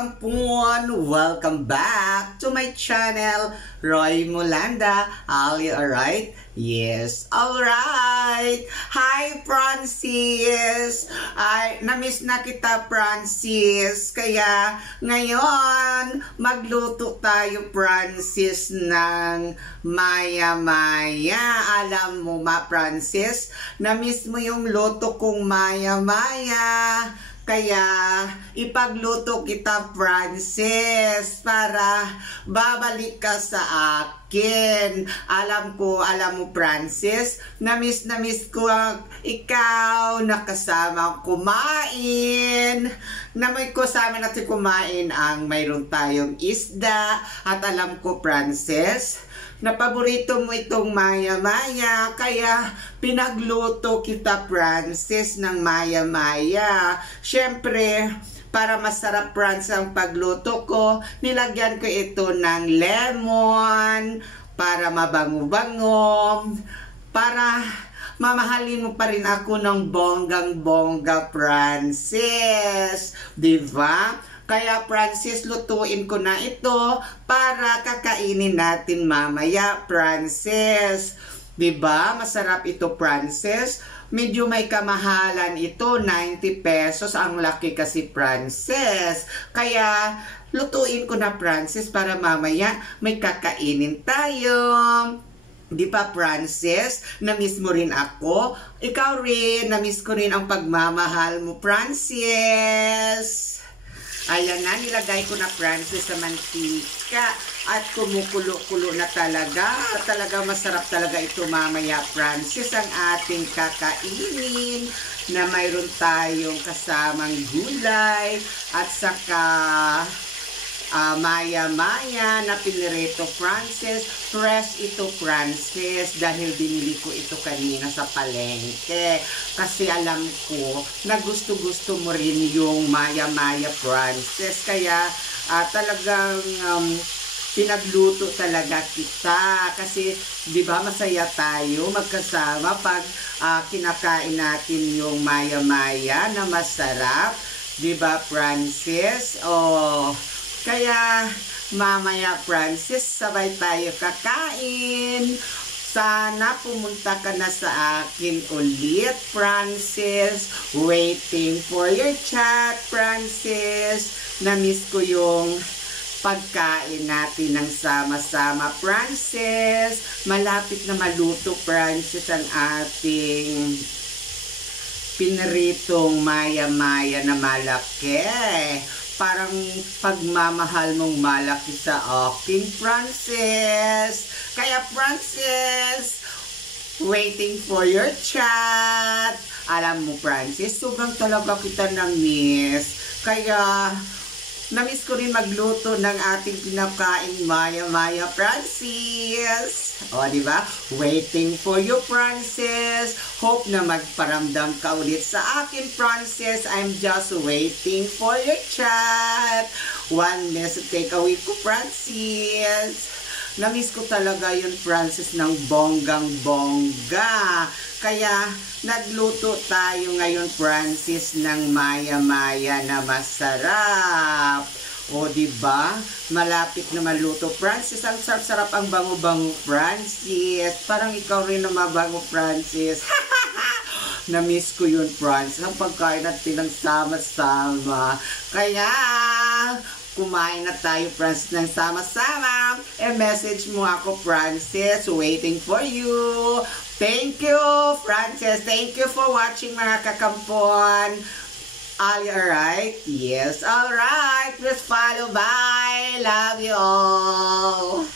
kakampun! Welcome back to my channel, Roy Mulanda. Are you alright? Yes, alright! Hi, Francis! Ay, namiss na kita, Francis. Kaya, ngayon, magluto tayo, Francis, ng maya-maya. Alam mo ma, Francis, namiss mo yung luto kong maya-maya. Kaya, ipagluto kita, Francis, para babalik ka sa akin. Alam mo, Francis, namiss ko ikaw, nakasama kumain. Namoy ko sa amin natin kumain ang mayroon tayong isda. At alam ko, Francis, na paborito mo itong maya-maya, kaya pinagluto kita, Francis, ng maya-maya. Siyempre, para masarap, Francis, ang pagluto ko, nilagyan ko ito ng lemon, para mabango-bango, para mamahalin mo pa rin ako ng bonggang-bongga, Francis. Diba? Kaya, Francis, lutuin ko na ito para kakainin natin mamaya, Francis. Diba? Masarap ito, Francis. Medyo may kamahalan ito, 90 pesos. Ang laki kasi, Francis. Kaya, lutuin ko na, Francis, para mamaya may kakainin tayo. Di ba, Francis? Namiss mo rin ako. Ikaw rin, namiss ko rin ang pagmamahal mo, Francis. Ayan na, nilagay ko na, Francis, sa mantika at kumukulo-kulo na talaga. Talaga masarap talaga ito mamaya, Francis, ang ating kakainin na mayroon tayong kasamang gulay at saka maya-maya na pinirito, Francis. Fresh ito, Francis, dahil binili ko ito kanina sa palengke. Kasi alam ko na gusto-gusto mo rin yung maya-maya, Francis. Kaya talagang pinagluto talaga kita. Kasi di ba masaya tayo magkasama pag kinakain natin yung maya-maya na masarap. Di ba, Francis? Oh, kaya, mamaya, Francis, sabay tayo kakain. Sana pumunta ka na sa akin ulit, Francis. Waiting for your chat, Francis. Namiss ko yung pagkain natin ng sama-sama, Francis. Malapit na maluto, Francis, ang ating piniritong maya-maya na malaki. Parang pagmamahal mong malaki sa akin, Francis. Kaya, Francis, waiting for your chat. Alam mo, Francis, sobrang talaga kita na-miss. Kaya, na-miss ko rin magluto ng ating pinakain maya-maya, Francis. O, diba? Waiting for you, Francis. Hope na magparamdam ka ulit sa akin, Francis. I'm just waiting for your chat. One message take away ko, Francis. Na-miss ko talaga yun, Francis, ng bonggang-bongga. Kaya, nagluto tayo ngayon, Francis, ng maya-maya na masarap. O, diba? Malapit na maluto, Francis. Ang sarap-sarap, ang bango-bango, Francis. Parang ikaw rin na mabango, Francis. Na-miss ko yun, Francis. Ang pagkain natin ng sama-sama. Kaya, kumain na tayo, Francis, ng sama-sama. Message mo ako, Francis. Waiting for you. Thank you, Francis. Thank you for watching, mga kakampon. Are you alright? Yes, alright. Please follow. Bye. Love you all.